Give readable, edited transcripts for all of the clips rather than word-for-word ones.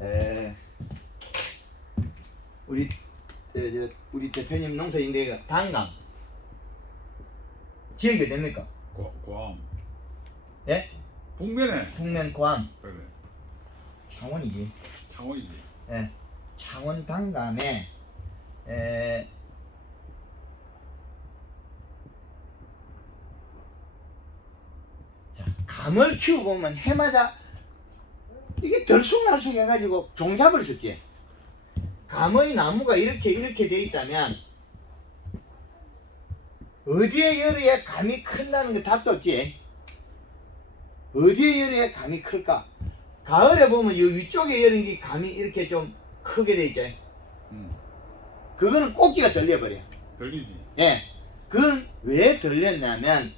에, 우리 우리 대표님 농사인데 당감 지역이 어딥니까? 괌. 예? 북면에. 북면 괌 그래. 창원이지. 창원이지. 예, 창원 당감에 에, 자, 감을 키워보면 해마다 이게 들쑥날쑥 해가지고 종잡을 수 있지. 감의 나무가 이렇게 돼 있다면 어디에 열어야 감이 큰다는 게 답도 없지. 어디에 열어야 감이 클까? 가을에 보면 이 위쪽에 열은 게 감이 이렇게 좀 크게 돼 있지. 그거는 꼭지가 들려버려. 들리지. 예, 그건 왜 들렸냐면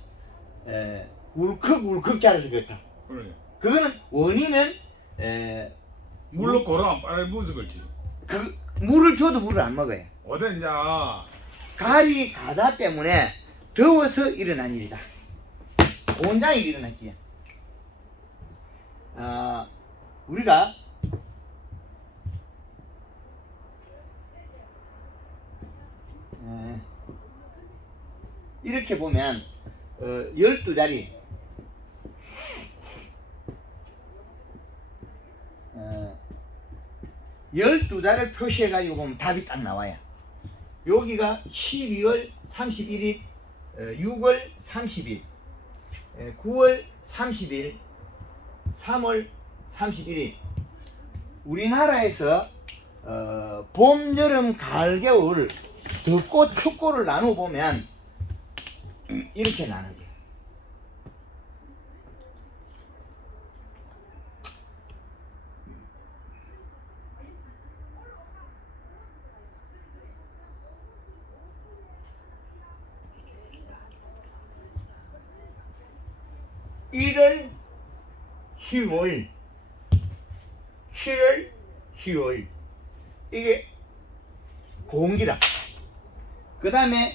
울컥울컥 자라서 그렇다. 그래. 그거는 원인은 물로 고라 빨리 무서 그렇지. 그 물을 줘도 물을 안 먹어요. 어딘자. 가을이 가다 때문에 더워서 일어난 일이다. 온장이 일어났지. 우리가 이렇게 보면 12자리 12자를 표시해 가지고 보면 답이 딱 나와요. 여기가 12월 31일, 6월 30일, 9월 30일, 3월 31일. 우리나라에서 봄, 여름, 가을, 겨울 덥고 춥고를 나누어 보면 이렇게 나누게. (1월) (10월) (7월) (10월) 이게 공기라. 그 다음에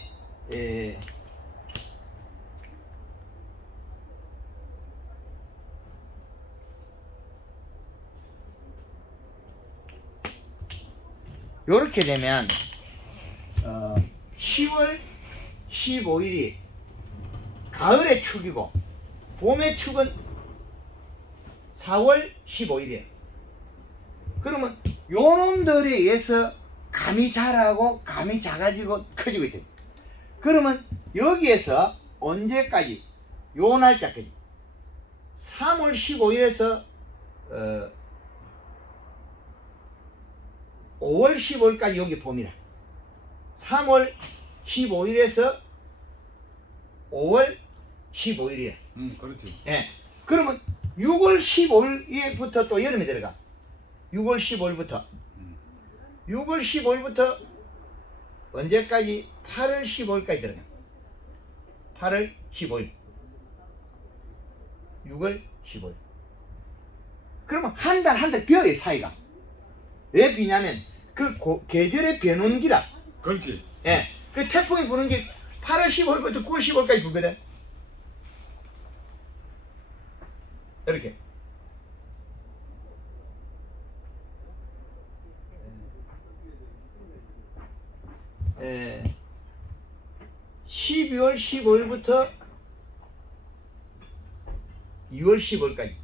요렇게 되면 10월 15일이 가을의 축이고 봄의 축은 4월 15일이에요. 그러면 요놈들에 의해서 감이 자라고 감이 작아지고 커지고 있대요. 그러면 여기에서 언제까지? 요 날짜까지 3월 15일에서 5월 15일까지 여기 봄이라. 3월 15일에서 5월 15일이야. 그렇지. 예. 그러면 6월 15일부터 또 여름이 들어가. 6월 15일부터. 6월 15일부터 언제까지? 8월 15일까지 들어가. 8월 15일. 6월 15일. 그러면 한 달 비어요, 사이가. 왜 비냐면 그 계절의 변온기라. 그렇지. 예. 그 태풍이 부는 게 8월 15일부터 9월 15일까지 불거든. 이렇게. 예. 12월 15일부터 2월 15일까지.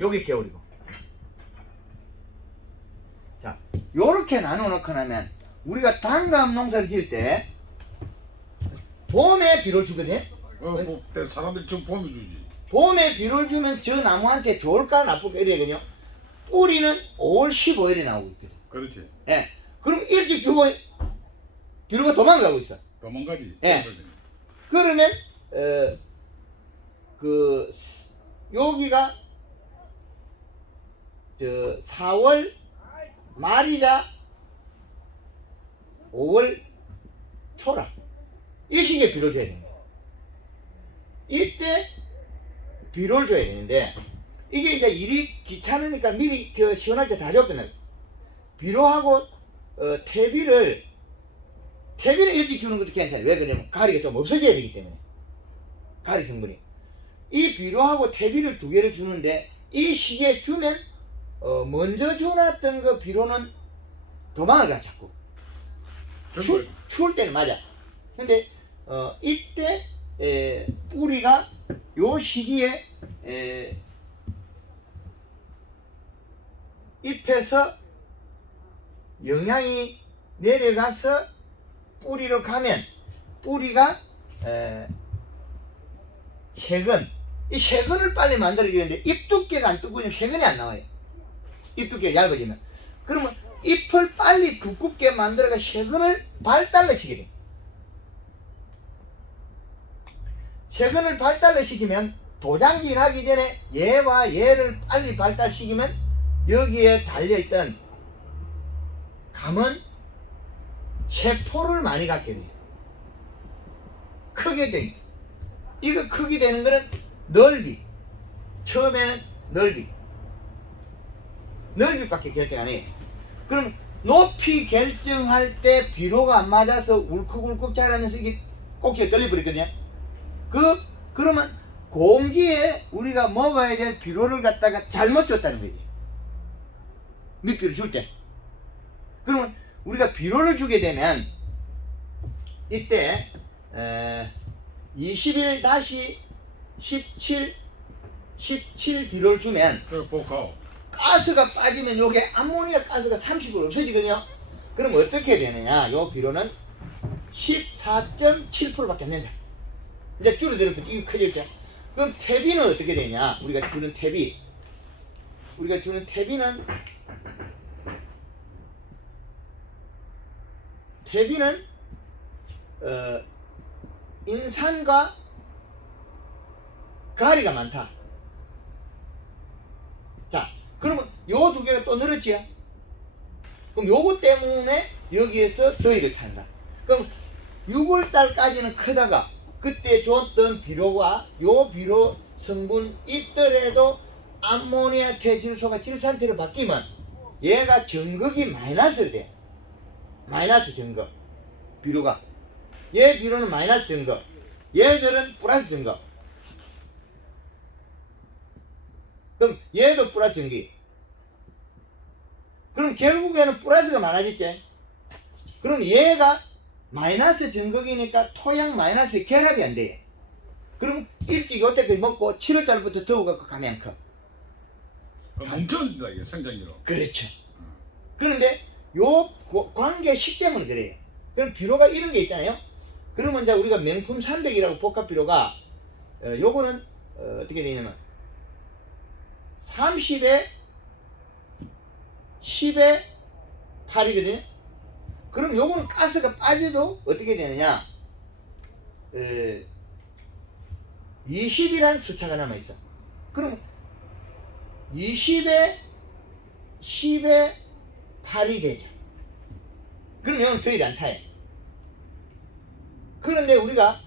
여기 겨울이고. 자, 요렇게 나눠 놓고 나면 우리가 단감 농사를 지을 때 봄에 비를 주거든. 뭐 사람들이 좀 봄이 주지. 봄에 비를 주면 저 나무한테 좋을까 나쁠까 이래거든요. 뿌리는 5월 15일에 나오고 있거든. 그렇지. 예. 그럼 일찍 주고 비료가 도망가고 있어. 도망가지. 예. 그러면 여기가 4월 말이자 5월 초라. 이 시기에 비료를 줘야 됩니다. 이때 비료를 줘야 되는데 이게 이제 일이 귀찮으니까 미리 시원할 때 다 줬거든. 비료하고 퇴비를 일찍 주는 것도 괜찮아요. 왜 그러냐면 가리가 좀 없어져야 되기 때문에. 가리 성분이. 이 비료하고 퇴비를 두 개를 주는데 이 시기에 주면 먼저 줘놨던 그 비료는 도망을 가 자꾸. 추울 때는 맞아. 근데 이때 뿌리가 요 시기에 잎에서 영양이 내려가서 뿌리로 가면 뿌리가 세근, 이 세근을 빨리 만들어줘야 되는데 잎 두께가 안 두꺼우면 세근이 안 나와요. 잎 두께가 얇아지면. 그러면 잎을 빨리 두껍게 만들어가 세근을 발달을 시키게 돼. 세근을 발달을 시키면 도장질 하기 전에 얘와 얘를 빨리 발달시키면 여기에 달려있던 감은 세포를 많이 갖게 돼요. 크게 돼. 이거 크게 되는 거는 넓이. 처음에는 넓이밖에 결정 안 해요. 그럼 높이 결정할 때 비료가 안 맞아서 울컥울컥 자라면서 이게 꼭지가 떨려버리거든요. 그러면 공기에 우리가 먹어야 될 비료를 갖다가 잘못 줬다는 거지. 밑비료 줄 때. 그러면 우리가 비료를 주게 되면 이때 21-17 비료를 주면 그 복하오. 가스가 빠지면 요게 암모니아 가스가 30% 없어지거든요. 그럼 어떻게 되느냐? 요 비료는 14.7%밖에 안 된다. 이제 줄어들었거든. 이거 커졌죠. 그럼 퇴비는 어떻게 되냐? 우리가 주는 퇴비는 인산과 가리가 많다. 자, 그러면 요 두 개가 또 늘었지요. 그럼 요거 때문에 여기에서 더위를 탄다. 그럼 6월달까지는 크다가 그때 줬던 비료가 요 비료 성분 있더라도 암모니아 퇴질소가 질산태로 바뀌면 얘가 정극이 마이너스 돼. 마이너스 정극. 비료가. 얘 비료는 마이너스 정극. 얘들은 플러스 정극. 그럼 얘도 플러스 전기. 그럼 결국에는 플러스가 많아졌지. 그럼 얘가 마이너스 전극이니까 토양 마이너스 결합이 안 돼. 그럼 일찍 요때까지 먹고 7월달부터 더워갖고 가면 커. 멈춰진다 이게 성장기로. 그렇죠. 그런데 요 관계식 때문에 그래요. 그럼 비료가 이런 게 있잖아요. 그러면 이제 우리가 명품 300이라고 복합 비료가 요거는 어떻게 되냐면 30에 10에 8이거든요. 그럼 요거는 가스가 빠져도 어떻게 되느냐? 20이라는 숫자가 남아있어. 그럼 20에 10에 8이 되죠. 그럼 이건 더일 안 타요. 그런데 우리가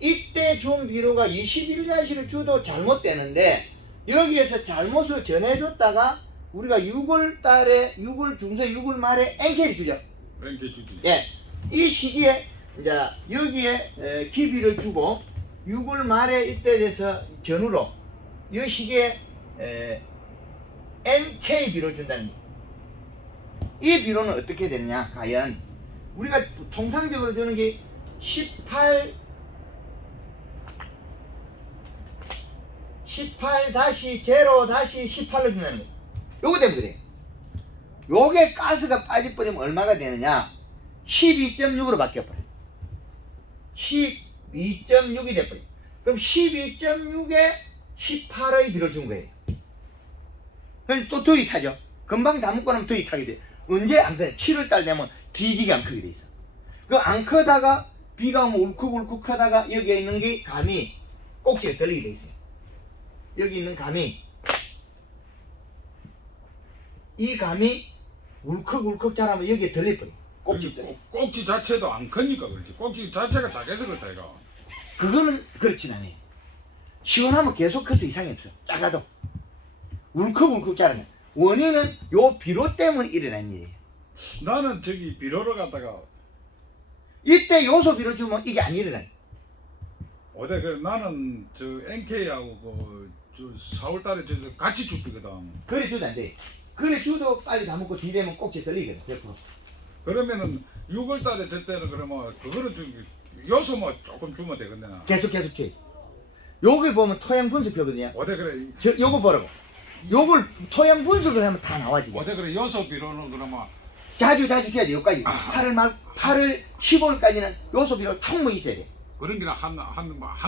이때 준 비료가 21자시를 줘도 잘못되는데 여기에서 잘못을 전해줬다가 우리가 6월 달에 6월 중서 6월 말에 NK를 주죠. NK 주지. 예, 이 시기에 이제 여기에 기비를 주고 6월 말에 이때 돼서 전후로 이 시기에 NK 비료 준다는 거예요. 이 비료는 어떻게 되느냐? 과연 우리가 통상적으로 주는 게 18-0-18로 준다는 거예요. 요거 때문에 그래요. 요게 가스가 빠져버리면 얼마가 되느냐? 12.6으로 바뀌어버려요. 12.6이 돼버려요. 그럼 12.6에 18의 비료를 준 거예요. 그래서 또 더위 타죠. 금방 다 먹고 나면 더위 타게 돼요. 언제 안 그래? 7월달 되면 뒤지게 안 크게 돼 있어. 그 안 크다가 비가 오면 울컥울컥 하다가 여기에 있는 게 감이 꼭지가 떨리게 돼 있어요. 여기 있는 감이 이 감이 울컥울컥 자라면 여기에 들려버려. 꼭지 떨려. 꼭지 자체도 안 크니까 그렇지. 꼭지 자체가 작아서 그렇다 이거. 그거는 그렇진 않아요. 시원하면 계속 커서 이상이 없어. 작아도 울컥울컥 자라면 원인은 요 비료 때문에 일어난 일이에요. 나는 저기 비료를 갖다가 이때 요소 비료 주면 이게 안 일어나요. 어제 그 나는 저 NK하고 그 저 4월달에 저 같이 줍거든. 그래 주면 안 돼. 그래 주도 빨리 다 먹고 뒤되면 꼭지 떨리거든 100%. 그러면은 6월달에 됐다는 그러면 그거를 좀 요소 뭐 조금 주면 되겠네. 계속 줘야지. 여기 보면 토양 분석표거든요. 어때 그래? 요거 보라고. 요걸 토양 분석을 하면 다 나와지. 어때 그래? 요소 비료는 그러면 자주 줘야 돼. 여기까지. 8월 15일까지는 요소 비료 충분히 있어야 돼. 그런 게는 한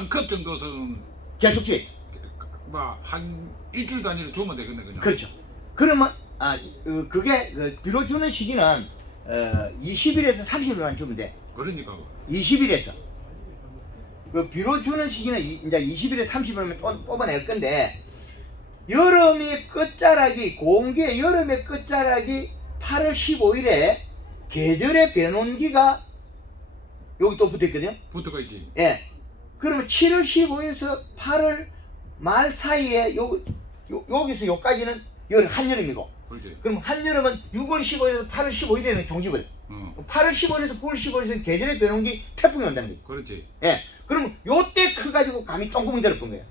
컵 정도는 계속 줘야 돼. 뭐한 일주일 단위로 주면 되겠네 그냥. 그렇죠. 그러면 그게 비료 주는 시기는 20일에서 30일만 주면 돼. 그러니까 20일에서 그 비료 주는 시기는 이제 20일에 30일만 뽑아낼 건데 여름의 끝자락이 공개 여름의 끝자락이 8월 15일에 계절의 변온기가 여기 또 붙어있거든요. 붙어가 있지. 예. 그러면 7월 15일에서 8월 말 사이에 여기서 여기까지는 한여름이고 그렇지. 그럼 한여름은 6월 15일에서 8월 15일에는 종지거든. 8월 15일에서 9월 15일에서 계절의 변온기 태풍이 온다는 거지. 그렇지. 예. 그럼 요때 커가지고 감이 똥구멍이 들어본 거예요.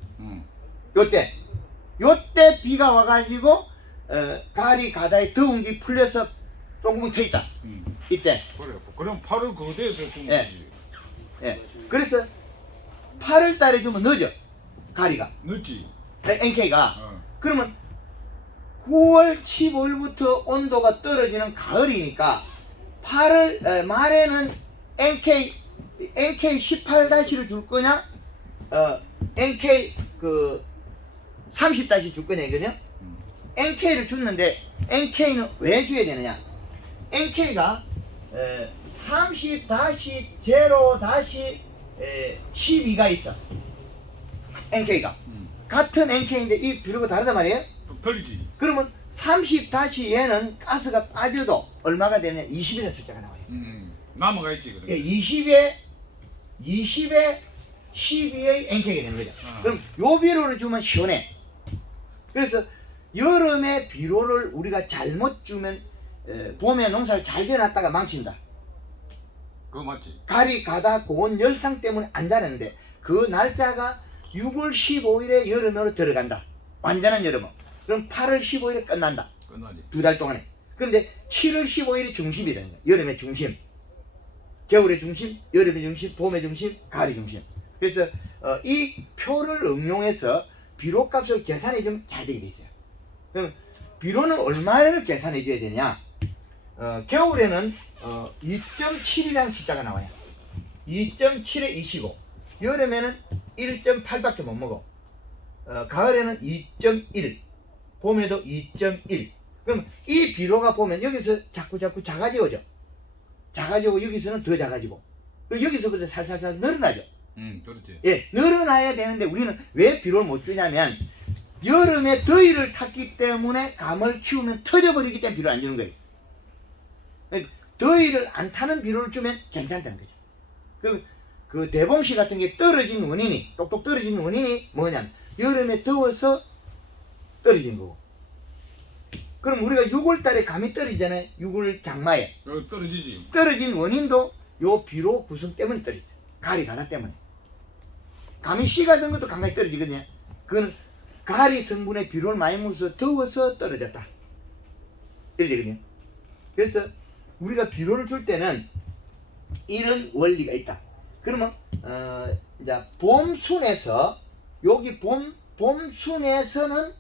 요때 비가 와가지고 가리 가다에 더운 게 풀려서 똥구멍이 터있다. 이때. 그래. 그럼 8월 그대에서 주면 예. 되지. 예. 그래서 8월 달에 주면 늦어. 가리가. 늦지. NK가. 그러면 9월 15일부터 온도가 떨어지는 가을이니까 8월 말에는 NK 18-를 줄 거냐? NK 30- 줄 거냐 이거냐? NK를 줬는데 NK는 왜 줘야 되느냐? NK가 30-0-12가 있어. NK가 같은 NK인데 이 비료가 다르단 말이에요. 틀리지. 그러면 30-얘는 가스가 빠져도 얼마가 되냐? 20이라는 숫자가 나와요. 남아가 있지 그래. 20에 12의 NK가 되는 거죠. 그럼 요 비료를 주면 시원해. 그래서 여름에 비료를 우리가 잘못 주면 봄에 농사를 잘 지어놨다가 망친다. 그거 맞지. 가리 가다 고온 열상 때문에 안 자라는데 그 날짜가 6월 15일에 여름으로 들어간다. 완전한 여름은. 그럼 8월 15일에 끝난다. 끝나지. 2달 동안에. 그런데 7월 15일이 중심이라는 거야. 여름의 중심. 겨울의 중심, 여름의 중심, 봄의 중심, 가을의 중심. 그래서 이 표를 응용해서 비료값을 계산해 주면 잘 되게 돼 있어요. 그럼 비료는 얼마를 계산해 줘야 되냐? 겨울에는 2.7이라는 숫자가 나와요. 2.7에 25. 여름에는 1.8밖에 못 먹어. 가을에는 2.1. 봄에도 2.1. 그럼 이 비료가 보면 여기서 자꾸 작아지죠. 작아지고 여기서는 더 작아지고 여기서부터 살살살 늘어나죠. 그렇지. 예, 늘어나야 되는데 우리는 왜 비료를 못 주냐면 여름에 더위를 탔기 때문에 감을 키우면 터져버리기 때문에 비료를 안 주는 거예요. 더위를 안 타는 비료를 주면 괜찮다는 거죠. 그 대봉씨 같은 게 떨어진 원인이 똑똑 떨어진 원인이 뭐냐면 여름에 더워서 떨어진 거고. 그럼 우리가 6월 달에 감이 떨어지잖아요. 6월 장마에. 떨어지지. 떨어진 원인도 요 비료 구성 때문에 떨어져. 가리 가다 때문에. 감이 씨가 든 것도 강하게 떨어지거든요. 그건 가리 성분의 비료를 많이 묻어서 더워서 떨어졌다. 이래 되거든요. 그래서 우리가 비료를 줄 때는 이런 원리가 있다. 그러면 이제 봄순에서 여기 봄순에서는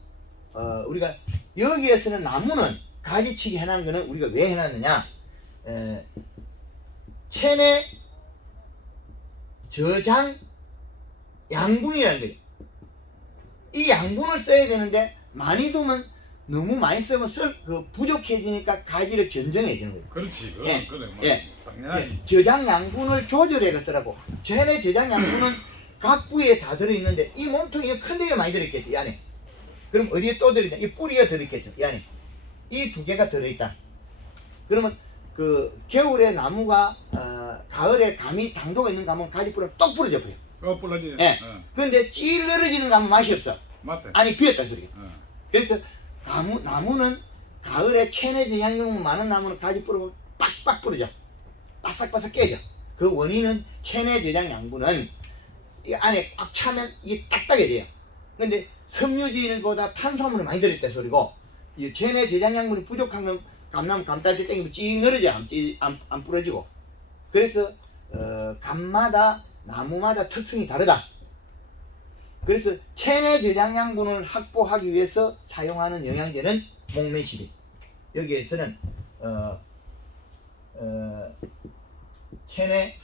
우리가 여기에서는 나무는 가지치기 해놓은 거는 우리가 왜 해놨느냐? 체내 저장 양분이라는 거예요. 이 양분을 써야 되는데 많이 두면 너무 많이 쓰면 부족해지니까 가지를 전정해 주는 거예요. 그렇지. 예, 그래. 뭐 예. 당연하지. 저장 양분을 조절해서 쓰라고. 체내 저장 양분은 각 부위에 다 들어있는데 이 몸통이 큰 데가 많이 들어있겠죠, 이 안에. 그럼 어디에 또 들어있냐? 이 뿌리가 들어있겠죠, 이 안에. 이 두 개가 들어있다. 그러면 그 겨울에 나무가 가을에 감이 당도가 있는 감은 가지 뿌리가 똑 부러져 버려. 불러지. 예. 그런데 찌르러지는 감은 맛이 없어. 맞다. 아니 비었다 소리가. 그래서 나무는 가을에 체내 저장량 많은 나무는 가지 뿌리가 빡빡 부러져. 바삭바삭 깨져. 그 원인은 체내 저장 양분은 이 안에 꽉 차면 이게 딱딱해져요. 근데 섬유질보다 탄수화물이 많이 들어있다 소리고 이 체내 저장약물이 부족한 건 감나무 감딸때 땡기면 찌 늘어져 안 부러지고. 그래서 감마다 나무마다 특성이 다르다. 그래서 체내 저장양분을 확보하기 위해서 사용하는 영양제는 목매시비. 여기에서는 체내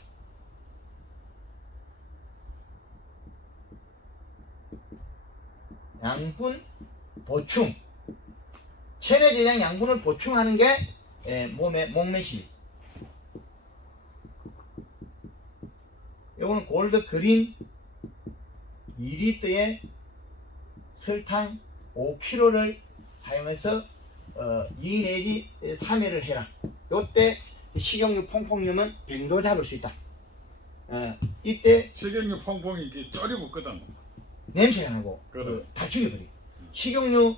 양분 보충, 체내 저장 양분을 보충하는 게 몸의 목매시비. 요거는 골드 그린 2리터에 설탕 5kg를 사용해서 2 내지 3회를 해라. 요때 식용유 퐁퐁유면 병도 잡을 수 있다. 이때 식용유 퐁퐁이 이게 쩔이 붙거든. 냄새가 나고 그래. 다 죽여버려. 식용유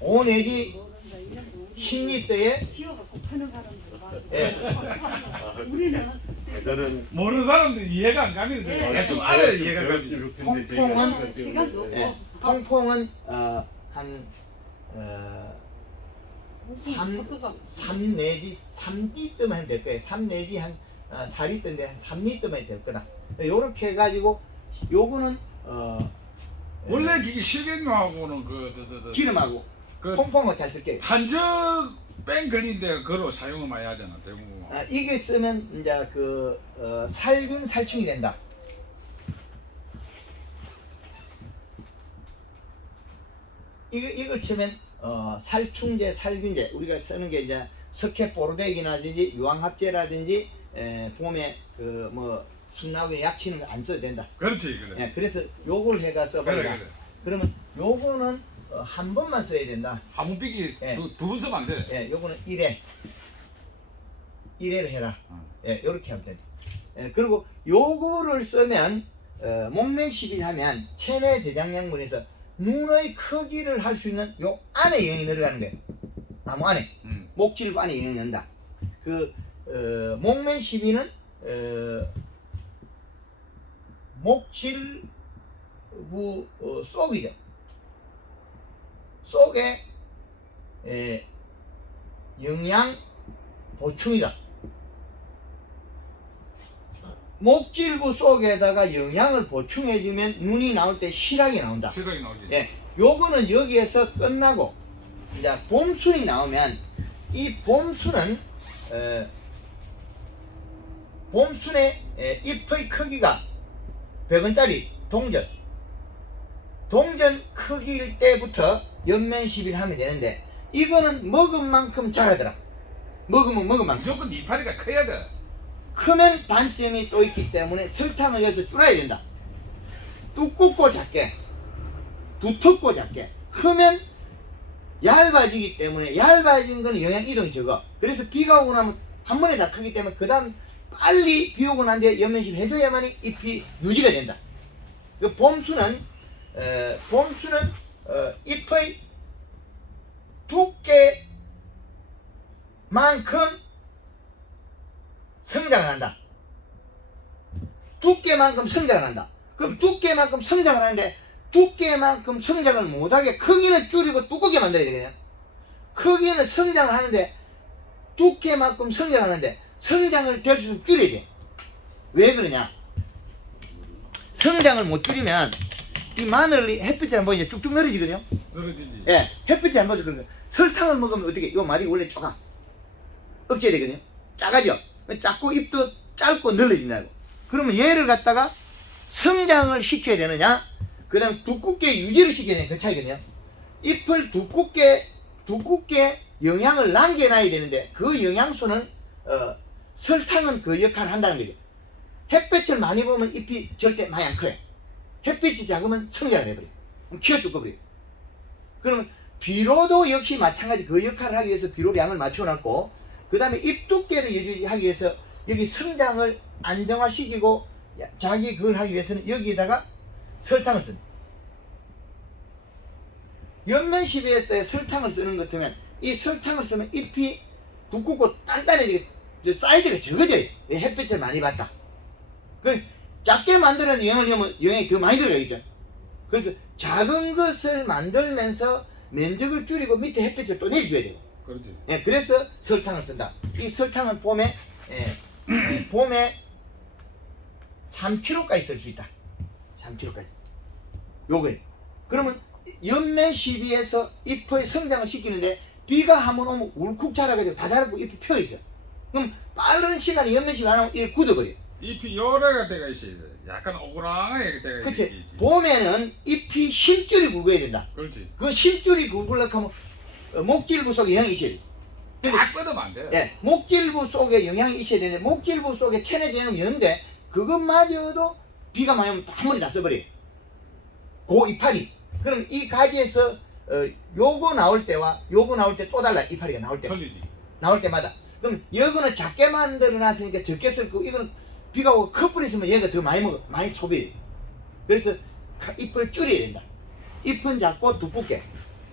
5 내지 10리터에 우리는 저는 모르는 사람들 이해가 안 가면 대충 알아야 이해가 가지. 퐁퐁은 시간도 없고 퐁퐁은 한 3 내지 3리터만 하면 될 거예요. 3 내지 한 4리터인데 한 3리터만 될 거다. 요렇게 해가지고 요거는 원래 이게 식용유하고는 기름하고 그 퐁퐁을 잘 쓸게요. 한적 뺑 걸린데 그로 사용을 많이 하잖아 대부분. 이게 쓰면 이제 살균 살충이 된다. 이걸 치면 살충제, 살균제 우리가 쓰는 게 이제 석회보르덱이라든지 유황합제라든지 봄에 순나고 약치는 거 안 써도 된다. 그렇지 그래. 예, 그래서 요걸 해가 써봐라. 그래 그래. 그러면 요거는 한 번만 써야 된다. 한문비기 예. 두 번 쓰면 안 돼. 예, 요거는 1회를 해라. 예, 요렇게 하면 돼. 예, 그리고 요거를 쓰면 목매시비 하면 체내 저장약물에서 눈의 크기를 할 수 있는 요 안에 영이 들어가는 거예요. 나무 안에. 목질부 안에 영이 넣는다. 목매시비는 목질부 속이죠. 속에 영양 보충이다. 목질부 속에다가 영양을 보충해주면 눈이 나올 때 실하게 나온다. 실하게 나오지. 예, 요거는 여기에서 끝나고 이제 봄순이 나오면 이 봄순은 봄순의 잎의 크기가 100원짜리 동전 크기일 때부터 연면시비를 하면 되는데 이거는 먹은 만큼 자라더라. 먹으면 먹은 만큼. 무조건 이파리가 커야 돼. 크면 단점이 또 있기 때문에 설탕을 넣어서 줄여야 된다. 두껍고 작게, 두텁고 작게. 크면 얇아지기 때문에 얇아진 거는 영양 이동이 적어. 그래서 비가 오고 나면 한 번에 다 크기 때문에 그 다음 빨리 비 오고 난 뒤에 연면시비 해줘야만이 잎이 유지가 된다. 그 봄수는 잎의 두께만큼 성장을 한다. 두께만큼 성장을 한다. 그럼 두께만큼 성장을 하는데 두께만큼 성장을 못하게 크기는 줄이고 두껍게 만들어야 되거든요. 크기는 성장을 하는데 두께만큼 성장을 하는데 성장을 될 수 있으면 줄여야 돼. 왜 그러냐? 성장을 못 줄이면 이 마늘이 햇빛에 안 보이냐 쭉쭉 늘어지거든요. 늘어지지. 예, 햇빛에 안 보여서 그런 거예요. 설탕을 먹으면 어떻게? 요 말이 원래 쪼가 억제야 되거든요. 작아져. 작고 잎도 짧고 늘어진다고. 그러면 얘를 갖다가 성장을 시켜야 되느냐? 그 다음에 두껍게 유지를 시켜야 되는 그 차이거든요. 잎을 두껍게 영양을 남겨놔야 되는데 그 영양소는 설탕은 그 역할을 한다는 거죠. 햇빛을 많이 보면 잎이 절대 많이 안 커요. 햇빛이 작으면 성장을 해버려요. 그럼 키워 죽어버려요. 그러면 비료도 역시 마찬가지 그 역할을 하기 위해서 비료량을 맞춰놨고 그 다음에 잎 두께를 유지하기 위해서 여기 성장을 안정화시키고 자기 그걸 하기 위해서는 여기에다가 설탕을 씁니다. 연면시비에 때 설탕을 쓰는 것 같으면 이 설탕을 쓰면 잎이 두껍고 단단해지게 사이즈가 적어져요. 햇빛을 많이 받다. 그 작게 만들어서 영양이 더 많이 들어가겠죠. 그래서 작은 것을 만들면서 면적을 줄이고 밑에 햇빛을 또 내줘야 돼요. 그렇지. 예, 그래서 설탕을 쓴다. 이 설탕은 봄에 봄에 3kg까지 쓸 수 있다. 3kg까지. 요거예요. 그러면 연매 시비에서 잎의 성장을 시키는데 비가 한번 오면 울컥 자라가지고 다 자라고 잎이 펴 있어요. 그럼 빠른 시간에 연매 시비 안 하면 이게 굳어버려요. 잎이 요래가 때가 있어야 돼. 약간 오그라하게 때가 그치? 있지. 봄에는 잎이 힘줄이 굵어야 된다. 그렇지. 그 힘줄이 굵으려고 하면 목질부 속에 영향이 있어야 돼. 딱 뻗으면 안 돼. 예, 목질부 속에 영향이 있어야 되는데 목질부 속에 체내 전염이 있는데 그것마저도 비가 많이 오면 한 번에 다 써버려요. 그 이파리. 그럼 이 가지에서 요거 나올 때와 요거 나올 때 또 달라. 이파리가 나올 때. 틀리지. 나올 때마다. 그럼 여거는 작게 만들어놨으니까 적게 쓸 거고 이거는 비가 오고 커플이 있으면 얘가 더 많이 먹어. 많이 소비해요. 그래서 잎을 줄여야 된다. 잎은 작고 두껍게.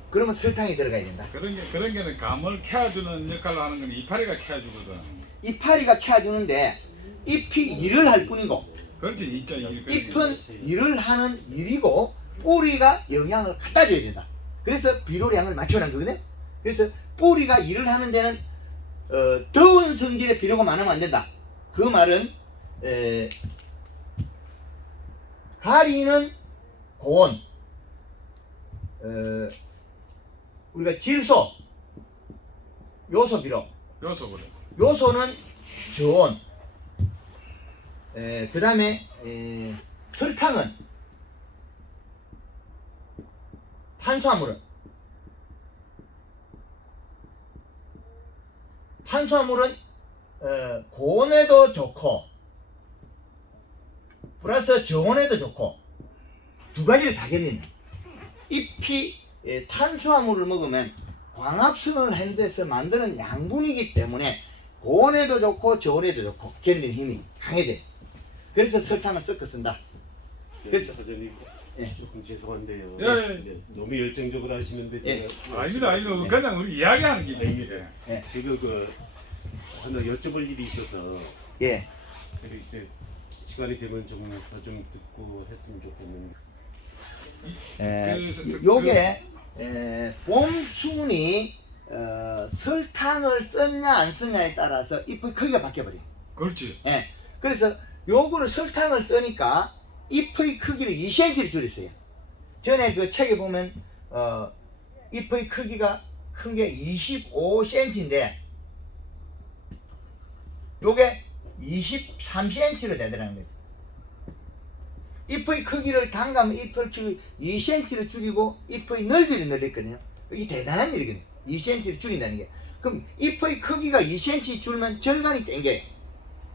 그러면 설탕이 들어가야 된다. 그런 게는 감을 캐주는 역할을 하는 건 이파리가 캐주거든. 이파리가 캐주는데 잎이 일을 할 뿐이고 그렇지. 진짜 잎은 일을 하는 일이고 뿌리가 영양을 갖다 줘야 된다. 그래서 비료량을 맞춰라는 거거든. 그래서 뿌리가 일을 하는 데는 더운 성질에 비료가 많으면 안 된다. 그 말은 가리는 고온, 우리가 질소, 요소 비료, 요소 그래. 요소는 저온, 그 다음에 설탕은 탄수화물은 고온에도 좋고 플러스 저온에도 좋고 두 가지를 다 견디는 잎이 탄수화물을 먹으면 광합성을 하는 데서 만드는 양분이기 때문에 고온에도 좋고 저온에도 좋고 견디는 힘이 강해져요. 그래서 설탕을 섞어 쓴다. 그래서 사장님 예. 조금 죄송한데요. 예. 네, 너무 열정적으로 하시는데 예. 제가 아닙니다. 그냥 우리 이야기하는 기분입니다. 제가 하나 여쭤볼 일이 있어서 예. 그리고 이제 시간이 되면 좀 더 좀 듣고 했으면 좋겠는데. 요게 봄순이 설탕을 썼냐 안 썼냐에 따라서 잎의 크기가 바뀌어버려요. 그렇지. 예. 그래서 요거를 설탕을 쓰니까 잎의 크기를 2cm를 줄였어요. 전에 그 책에 보면 잎의 크기가 큰 게 25cm인데 요게 23cm로 되더라는 거예요. 잎의 크기를 담가면 잎의 크기 2cm를 줄이고 잎의 넓이를 늘렸거든요. 이게 대단한 일이거든요. 2cm를 줄인다는 게. 그럼 잎의 크기가 2cm 줄면 절간이 땡겨요.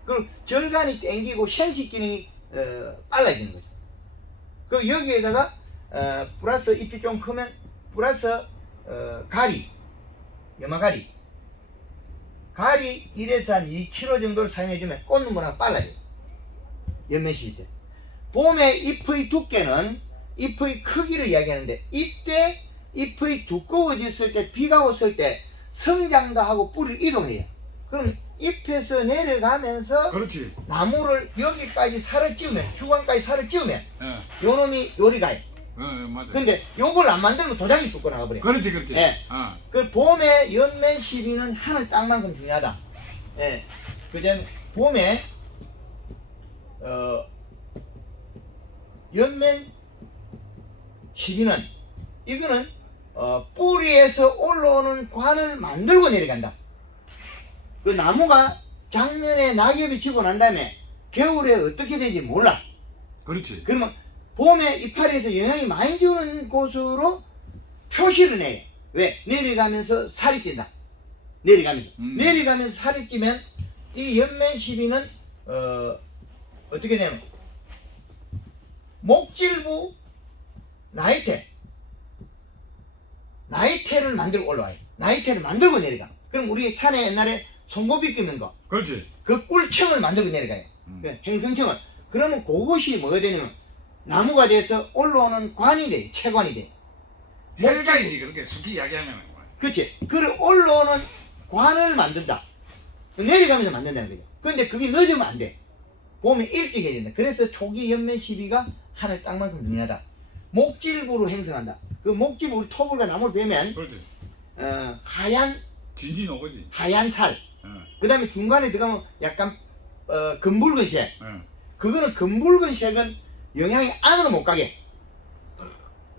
그럼 절간이 땡기고 생식 기능이 빨라지는 거죠. 그 여기에다가 플러스 잎이 좀 크면 플러스 가리, 염화가리 1에서 한 2kg 정도를 사용해주면 꽃눈보다 빨라져요. 연매실 때. 봄에 잎의 두께는 잎의 크기를 이야기하는데 이때 잎의 두꺼워졌을 때 비가 왔을 때 성장도 하고 뿌리를 이동해요. 그럼 잎에서 내려가면서 그렇지. 나무를 여기까지 살을 찌우면 주관까지 살을 찌우면 예. 요놈이 요리 가요. 맞아. 근데 요걸 안 만들면 도장이 뚫고 나가버려요. 그렇지. 예. 어. 그 봄에 연맨 시비는 하늘 땅만큼 중요하다. 예. 그다음 봄에 연맨 시비는 이거는 뿌리에서 올라오는 관을 만들고 내려간다. 그 나무가 작년에 낙엽이 지고 난 다음에 겨울에 어떻게 되는지 몰라. 그렇지. 그러면 봄에 이파리에서 영향이 많이 주는 곳으로 표시를 내요. 왜? 내려가면서 살이 찐다. 내려가면서 살이 찌면 이 연맨 시비는 어떻게 되냐면 목질부 나이테를 만들고 올라와요. 나이테를 만들고 내려가. 그럼 우리 산에 옛날에 송고비 끼는 거, 그렇지. 그 꿀청을 만들고 내려가요. 그 행성청을. 그러면 그것이 뭐가 되냐면 나무가 돼서 올라오는 관이 돼, 채관이 돼. 헬가이지 그렇게 숙이 이야기하면. 그렇지. 그 올라오는 관을 만든다. 내려가면서 만든다는 거죠. 그런데 그게 늦으면 안 돼. 봄에 일찍 해야 된다. 그래서 초기 연면 시비가 하늘 땅만큼 중요하다. 목질부로 행성한다. 그 목집 우리 토불과 나무를 베면 그렇지. 하얀 진이 나오지. 하얀 살. 예. 그다음에 중간에 들어가면 약간 검붉은 색. 예. 그거는 검붉은 색은 영양이 안으로 못 가게.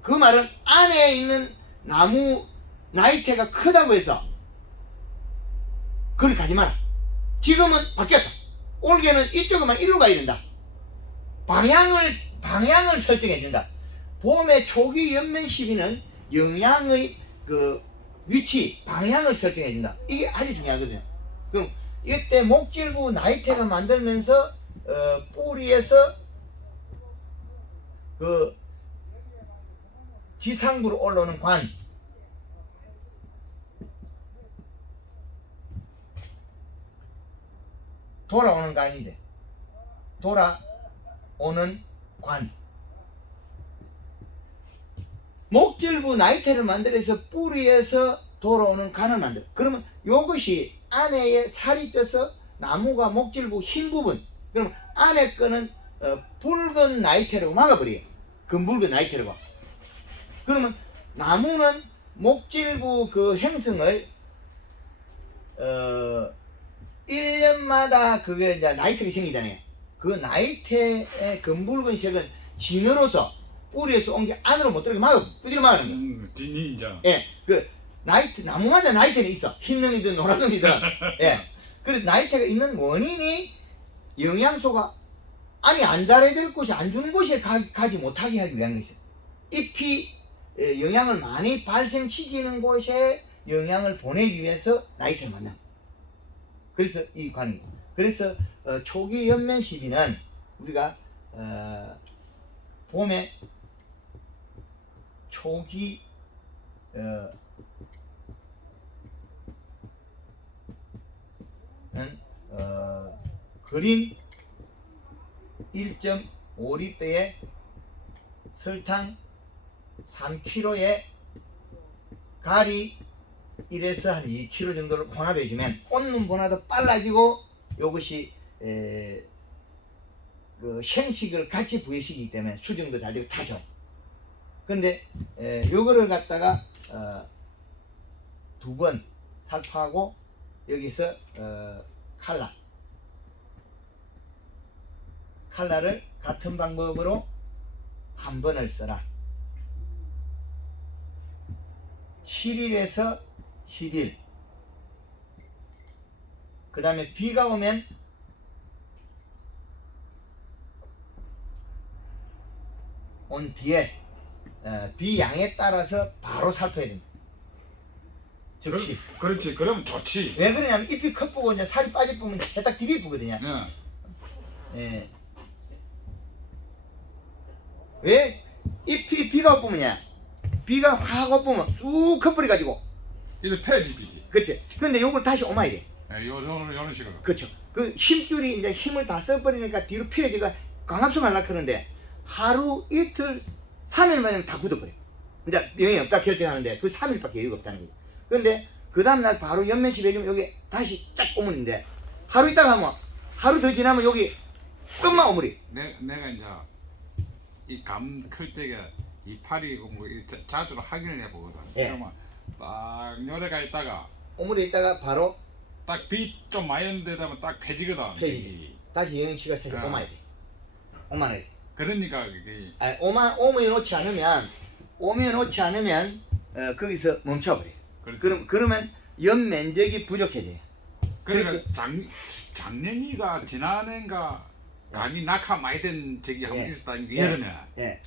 그 말은 안에 있는 나무 나이테가 크다고 해서 그리 가지 마라. 지금은 바뀌었다. 올해는 이쪽에만 일로 가야 된다. 방향을 설정해 준다. 봄의 초기 연면 시비는 영양의 그 위치, 방향을 설정해 준다. 이게 아주 중요하거든요. 그럼 이때 목질부 나이테를 만들면서 뿌리에서 그 지상부로 올라오는 관, 돌아오는 관인데 돌아오는 관, 목질부 나이테를 만들어서 뿌리에서 돌아오는 관을 만들어. 그러면 이것이 안에 살이 쪄서 나무가 목질부 흰 부분, 그러면 안에 거는 붉은 나이테라고 막아버려요. 검붉은 나이테라고. 그러면 나무는 목질부 그 행성을 1년마다 그게 이제 나이테가 생기잖아요. 그 나이테의 검붉은 색은 진으로서 뿌리에서 온 게 안으로 못 들어가게 막아, 두드려 막는 거예요. 진이 이제. 예, 그 나이테, 나무마다 나이테는 있어. 흰 놈이든 노란 놈이든. 예. 그래서 나이테가 있는 원인이 영양소가 안이 안 자라야 될 곳이 안 주는 곳에 가지 못하게 하기 위한 것이에요. 잎이 영양을 많이 발생시키는 곳에 영양을 보내기 위해서 나이테를 만나. 그래서 이 관입니다. 그래서 초기 연면 시비는 우리가 봄에 초기 그린 1.5리터에 설탕 3kg에 가리 1에서 한 2kg 정도를 혼합해주면 온는보다도 빨라지고 이것이 그 생식을 같이 부여시키기 때문에 수정도 잘 되고 다 좋아요. 근데 요거를 갖다가 2번 살포하고 여기서 칼라를 같은 방법으로 한 번을 써라. 7일에서 10일. 그 다음에 비가 오면 온 뒤에 비 양에 따라서 바로 살펴야 됩니다. 즉시. 그렇지. 그러면 좋지. 왜 그러냐면 잎이 컵보고 이제 살이 빠질 보면 살짝 디비쁘거든요. 예. 예. 왜 잎이 비가 엎으면야 비가 확 엎으면 쑥 컵버려 가지고 이래 폐집이지. 그렇지. 근데 요걸 다시 옮아야 돼. 예, 요런 식으로. 그렇죠. 그 힘줄이 이제 힘을 다 써버리니까 뒤로 피해지가 광합성 하려고 하는데 하루 이틀 3일 만에 다 굳어버려. 이제 영향이 없다 결정하는데 그 3일밖에 여유가 없다는 거죠. 근데 그 다음날 바로 연면시 해주면 여기 다시 쫙 오물인데 하루 있다가 하면 하루 더 지나면 여기 끝만 오물이. 내가 이제 이 감 클 때가 이파리 뭐 자주 확인을 해보거든. 예. 그러면 딱 요래가 있다가 오물에 있다가 바로 딱 비 좀 많이 오는 데다면 딱 폐지거든. 폐지. 다시 영양치가 살짝 아. 오마야 돼. 오마야 돼. 그러니까 그게 오면 놓지 않으면 거기서 멈춰버려. 그러면 연 면적이 부족해져요. 그러니까 작년이가 지난해인가 감이 낙하 많이 된 적이 한 번 예. 있었다니까 예. 여름에 예.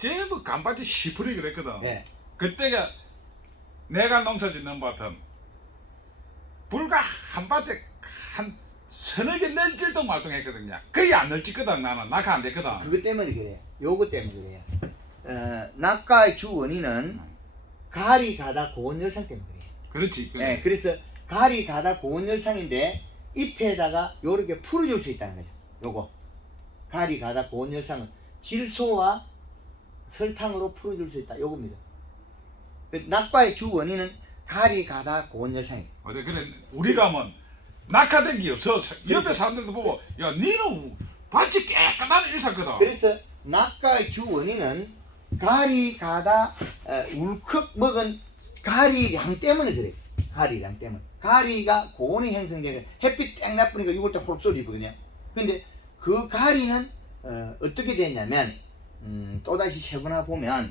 전부 감밭이 시퍼리 그랬거든. 예. 그때가 내가 농사 짓는 밭은 불과 한 밭에 한 서너 개 널질도 말똥했거든요. 거의 안 널찍거든. 나는 낙하 안 됐거든. 그것 때문에 그래요. 요거 때문에 그래요. 낙가의 주 원인은 가리 가다 고온열상 때문에 그래요. 그렇지. 예, 그래서 가리 가다 고온열상인데 잎에다가 요렇게 풀어줄 수 있다는 거죠. 요거 가리 가다 고온열상은 질소와 설탕으로 풀어줄 수 있다. 요겁니다. 낙과의 주 원인은 가리 가다 고온열상입니다. 어때 그래 우리가 하면 낙하된 게 없어. 옆에 사람들도 보고 야 니는 밭이 깨끗한 일사거든. 그래서 낙과의 주 원인은 가리 가다 울컥 먹은 가리량 때문에 그래. 가리량 때문에. 가리가 고온이 형성되는 햇빛 땡 나쁘니까 6월달 홀쏘리거든요. 근데 그 가리는 어떻게 되냐면 또다시 세분화 보면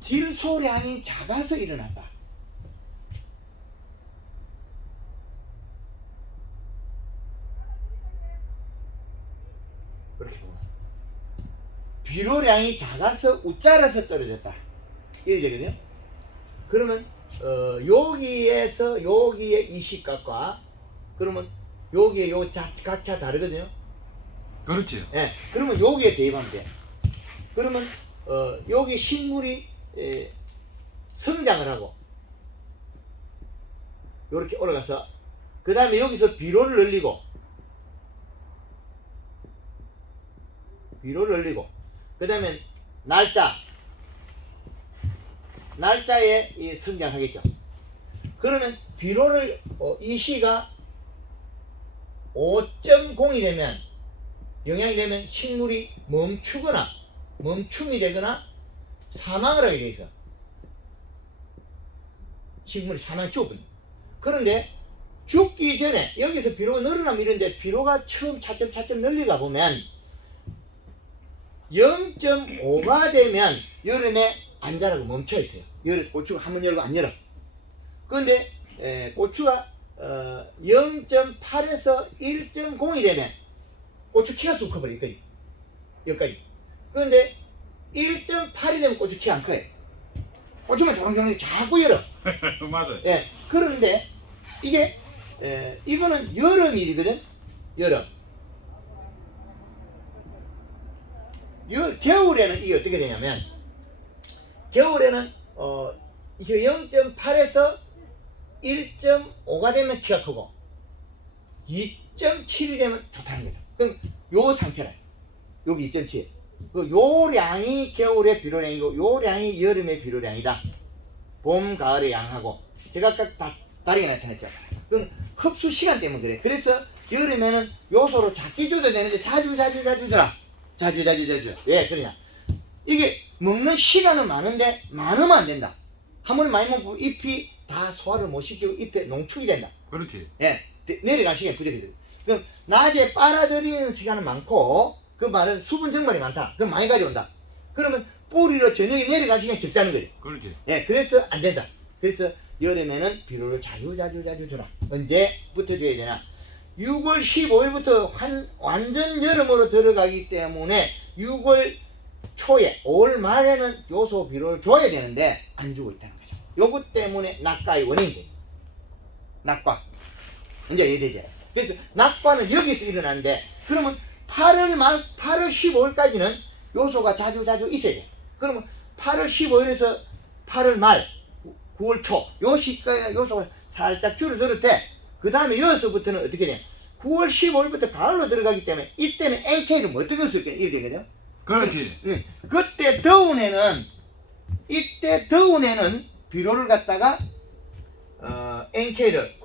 질소량이 작아서 일어났다. 그렇게 보면 비료량이 작아서 웃자라서 떨어졌다. 이렇게 되거든요. 그러면 여기에서 여기에 이 시각과 그러면 여기에 요 각자 다르거든요. 그렇지. 예. 그러면 여기에 대입하면 돼. 그러면 여기 식물이 성장을 하고 이렇게 올라가서 그 다음에 여기서 비료를 늘리고 그 다음에 날짜에 성장하겠죠. 그러면 비료를 이 시가 5.0이 되면 영향이 되면 식물이 멈춤이 되거나 사망을 하게 돼 있어. 식물이 죽거든요. 그런데 죽기 전에 여기서 비료가 늘어나면 이런데 비료가 처음 차츰 늘리가 보면 0.5가 되면 여름에 안 자라고 멈춰 있어요. 고추가 한번 열고 안 열어. 그런데 고추가 0.8에서 1.0이 되면 고추 키가 쑥 커버려. 여기까지. 그런데 1.8이 되면 고추 키 안 커요. 고추만 조금조금 자꾸 열어. 맞아요. 예. 그런데 이게 이거는 여름일이거든. 여름. 겨울에는 이게 어떻게 되냐면 겨울에는 이제 0.8에서 1.5가 되면 키가 크고 2.7이 되면 좋다는 거죠. 그럼 요 상태라. 여기 2.7. 요 량이 겨울의 비료량이고 요 량이 여름의 비료량이다. 봄, 가을의 양하고 제가 아까 다르게 나타냈죠. 그건 흡수 시간 때문에 그래. 그래서 여름에는 요소로 작게 줘도 되는데 자주 줘라. 자주. 왜 그러냐? 이게 먹는 시간은 많은데 많으면 안 된다. 한 번에 많이 먹고 잎이 다 소화를 못 시키고 잎에 농축이 된다. 그렇지. 예, 내려갈 시간이 부족해져. 그럼 낮에 빨아들이는 시간은 많고 그 말은 수분 증발이 많다. 그럼 많이 가져온다. 그러면 뿌리로 저녁에 내려갈 시간이 적다는 거죠. 그렇지. 예, 그래서 안 된다. 그래서 여름에는 비료를 자주 줘라. 언제부터 줘야 되나? 6월 15일부터 완전 여름으로 들어가기 때문에 6월 초에 5월 말에는 요소 비료를 줘야 되는데 안 주고 있다는 거죠. 요것 때문에 낙과의 원인이 돼요. 낙과. 이제 이해되죠? 그래서 낙과는 여기서 일어나는데 그러면 8월 15일까지는 요소가 자주 있어야 돼. 그러면 8월 15일에서 8월 말 9월 초 요 시까지 요소가 살짝 줄어들 때 그 다음에 여기서부터는 어떻게 돼? 9월 15일부터 가을로 들어가기 때문에 이때는 NK를 못 들을 수 있게 이렇게 되거든. 그렇지. 그때 더운 해는 비료를 갖다가 NK를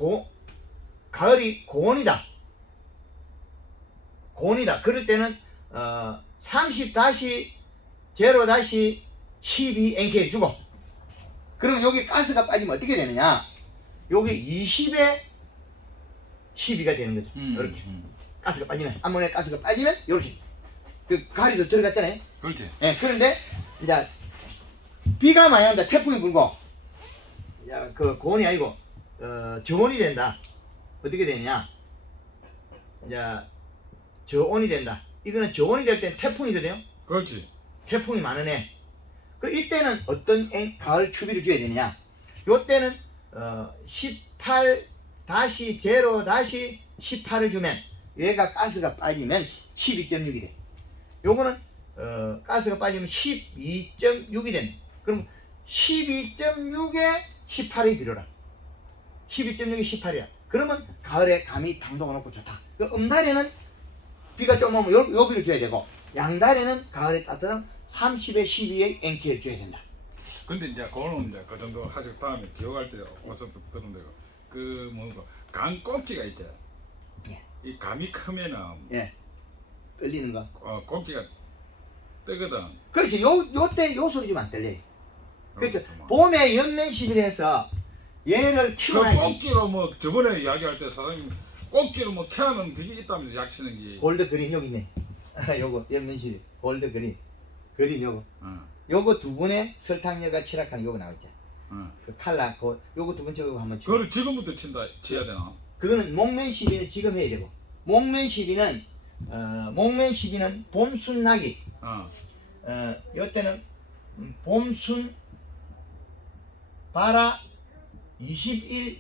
가을이 고온이다. 그럴 때는 30-0-12 NK 주고 그러면 여기 가스가 빠지면 어떻게 되느냐? 여기 20에 12가 되는 거죠. 이렇게 가스가 빠지면 암모니아 가스가 빠지면 이렇게 그 가리도 들어갔잖아요. 그렇지. 예, 그런데 이제 비가 많이 온다. 태풍이 불고 그 고온이 아니고 저온이 된다. 어떻게 되냐? 이제 저온이 된다. 이거는 저온이 될 때 태풍이거든요. 그렇지. 태풍이 많은 해. 이때는 어떤 가을 추비를 줘야 되느냐? 요때는 18-0-18을 주면 얘가 가스가 빠지면 12.6이 돼. 요거는 가스가 빠지면 12.6이 된다. 그럼 12.6에 18이 필요라. 12.6에 18이야. 그러면 가을에 감이 당도가 높고 좋다. 음달에는 비가 좀 오면 요 비를 줘야 되고 양달에는 가을에 따뜻한 30에 12에 NK를 줘야 된다. 근데 이제 그거는 이제 그 정도 하실 다음에 기억할 때 어서 듣는 데가 그 뭐고 간 꼭지가 있죠. 예. 이 감이 크면은 예. 떨리는 거. 꼭지가 뜨거든. 그렇지. 요때 요 소리 좀 안 들려. 그래서 그렇구만. 봄에 연면시비를 해서 얘를 그 키우나니 꼭지로 뭐 저번에 이야기할 때 사장님 꼭지로 뭐 캐는 그게 있다면서 약 치는 게. 골드 그린 여기 있네. 요거 연면시비 골드 그린 요거. 어, 요거 두 분의 설탕여가 칠하는 요거 나왔죠. 어. 그 칼라 요거 두 번째 요거 한번 쳐. 그걸 지금부터 치야 되나? 그거는 목면시비는 지금 해야 되고 목면시비는 목면시비는 봄순나기 요때는 봄순 바라 20일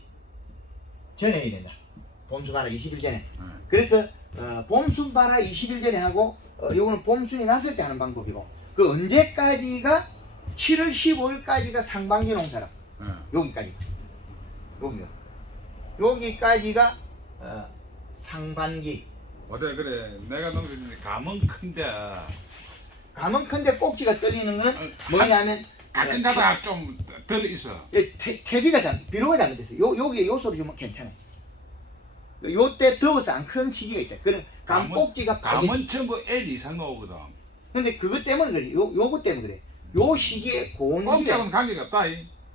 전에 해야 된다. 봄순 바라 20일 전에. 그래서 봄순 바라 20일 전에 하고 요거는 봄순이 났을 때 하는 방법이고 그 언제까지가 7월 15일까지가 상반기 농사라. 여기까지. 여기까지가 상반기. 어때 그래 내가 농사짓는데 감은 큰데 꼭지가 떨리는 거는 뭐냐면 가끔 가다가 좀 들어 있어. 태비가 비료가 잘못됐어. 여기에 요 소리 주면 괜찮아요. 요때 더워서 안 큰 시기가 있다. 그런 꼭지가 감은 전부 L 이상 나오거든. 근데 그것 때문에 그래. 요거 때문에 그래. 요 시기에 공기에 꼭지하고는 관계가 없다.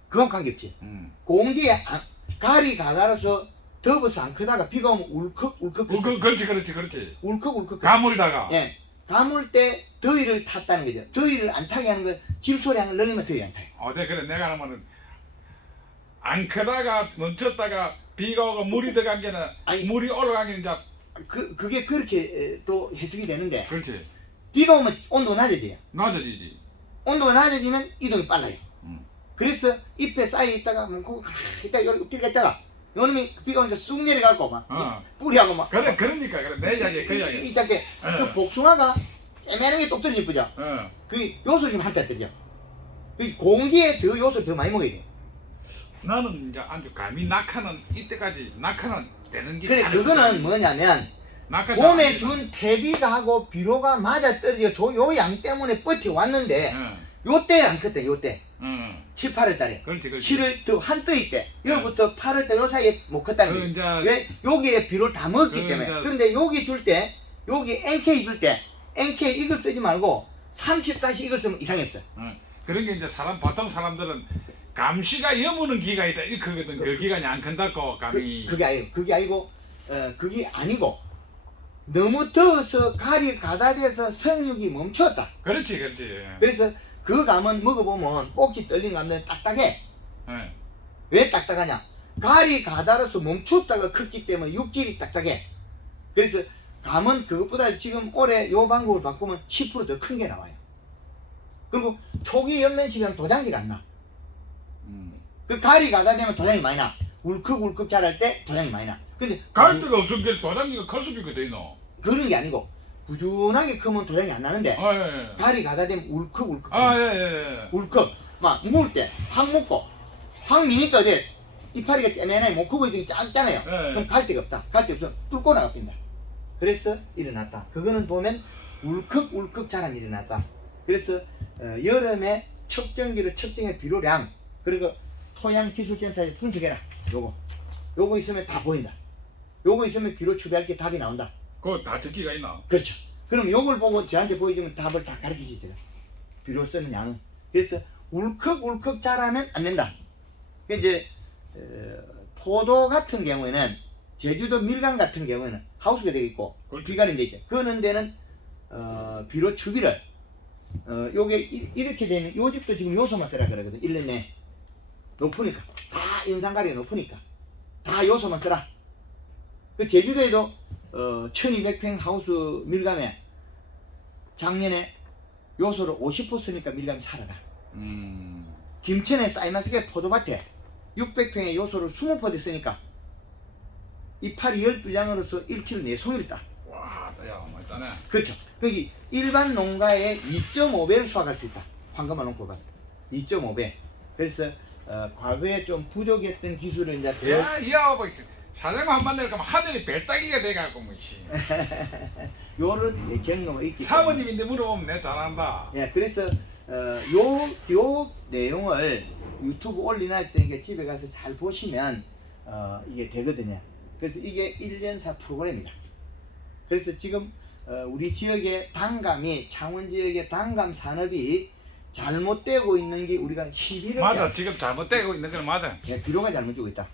그건 관계없지. 공기에 가리 가달아서 더워서 안 크다가 비가 오면 울컥울컥 그렇지. 울컥울컥 가물다가. 예. 가물 때 더위를 탔다는 거죠. 더위를 안 타게 하는 건 질소리 한걸 넣으면 더위 안 타요. 어때 그래 내가 하면은 안 크다가 멈췄다가 비가 오고 물이 들어간 게는 물이 올라간 게 이제 그게 그렇게 또 해석이 되는데 그렇지. 비가 오면 온도가 낮아져요. 낮아지지. 온도가 낮아지면 이동이 빨라요. 그래서 잎에 쌓여 있다가 뭐 있다가 여기 엎드려 있다가 요놈이 비가 오니까 쑥 내려가고 막 뿌리하고 막 그러니까 내 이야기 그 이야기. 이렇게 그 복숭아가 째매는 똑 떨어질 거죠. 그 요소 좀 한자 떨죠. 그 공기에 더 요소 더 많이 먹어야 돼. 나는 이제 아주 감히 낙하는 이때까지 낙하는 되는 게 그래 그거는 뭐냐면 봄에 준 태비가 하고 비료가 맞아 떨어져 요 양 때문에 버텨 왔는데 요때 안 컸대 요때 7, 8월 달에 그렇지 7월 한뜨이 때 여기부터 8월 달 요 사이에 못 컸다는 거예요. 왜? 여기에 비료를 다 먹었기 때문에. 그런데 여기 줄 때 여기 NK 줄 때 NK 이걸 쓰지 말고 30- 이걸 쓰면 이상이 없어. 그런 게 이제 보통 사람들은 감시가 여무는 기가 있다 이거거든. 그 기간이 안 큰다고 감이. 그게 아니고 너무 더워서 가리 가다돼서 성육이 멈췄다. 그렇지. 그래서 그 감은 먹어보면 꼭지 떨린 감은 딱딱해. 왜 딱딱하냐? 가리 가다로서 멈췄다가 컸기 때문에 육질이 딱딱해. 그래서 감은 그것보다 지금 올해 요 방법을 바꾸면 10% 더 큰 게 나와요. 그리고 초기 연면시비하면 도장지가 안 나. 그 가리 가다 되면 도장이 많이 나. 울컥울컥 자랄 때 도장이 많이 나. 근데 갈 데가 없으면 도장지가 클 수도 있거든. 그런 게 아니고 꾸준하게 크면 도장이 안 나는데 가리 가다 되면 울컥울컥. 울컥 막 물 때 확 먹고 확 미니까 이제 이파리가 째매나 못 크고 있는 게 작잖아요. 그럼 갈 데가 없다. 갈 데 없으면 뚫고 나갑니다. 그래서 일어났다. 그거는 보면 울컥울컥 자란 일어났다. 그래서 여름에 척정기로 척정의 비료량 그리고 토양기술센터에 분석해라. 요거 있으면 다 보인다. 요거 있으면 비료 추비할 게 답이 나온다. 그거 다 적기가 있나? 그렇죠. 그럼 요걸 보고 저한테 보여주면 답을 다 가르쳐 주세요. 비료 쓰는 양은. 그래서 울컥울컥 자라면 안 된다. 이제 포도 같은 경우에는 제주도 밀강 같은 경우에는 하우스가 되어 있고 비가림 돼 있죠. 그런 데는 비료 추비를 요게 이렇게 되면 요 집도 지금 요소만 쓰라 그러거든. 1년 내에 높으니까 다 인상가리가 높으니까 다 요소만 쓰라. 그 제주도에도 1200평 하우스 밀감에 작년에 요소를 50% 쓰니까 밀감이 살아나. 김천에 사이마스게 포도밭에 600평의 요소를 20% 쓰니까 이파리 12장으로서 1kg 내 송이를 따. 와, 야, 멋있다네. 그렇죠. 거기 일반 농가의 2.5배를 수확할 수 있다. 황금화 농법은 2.5배. 그래서 과거에 좀 부족했던 기술을 이제 야, 이야, 사장님 한 번 내려가면 하늘이 별따기가 돼가지고 뭐 요런 경로가 있기 때문에 사모님인데 물어보면 내 잘한다. 예, 그래서 요 내용을 유튜브 올리날 때 집에 가서 잘 보시면 이게 되거든요. 그래서 이게 1년사 프로그램이다. 그래서 지금 우리 지역의 단감이 창원 지역의 단감 산업이 잘못되고 있는 게 우리가 시비를 맞아. 지금 잘못되고 있는 건 맞아. 비료가 잘못 주고 있다.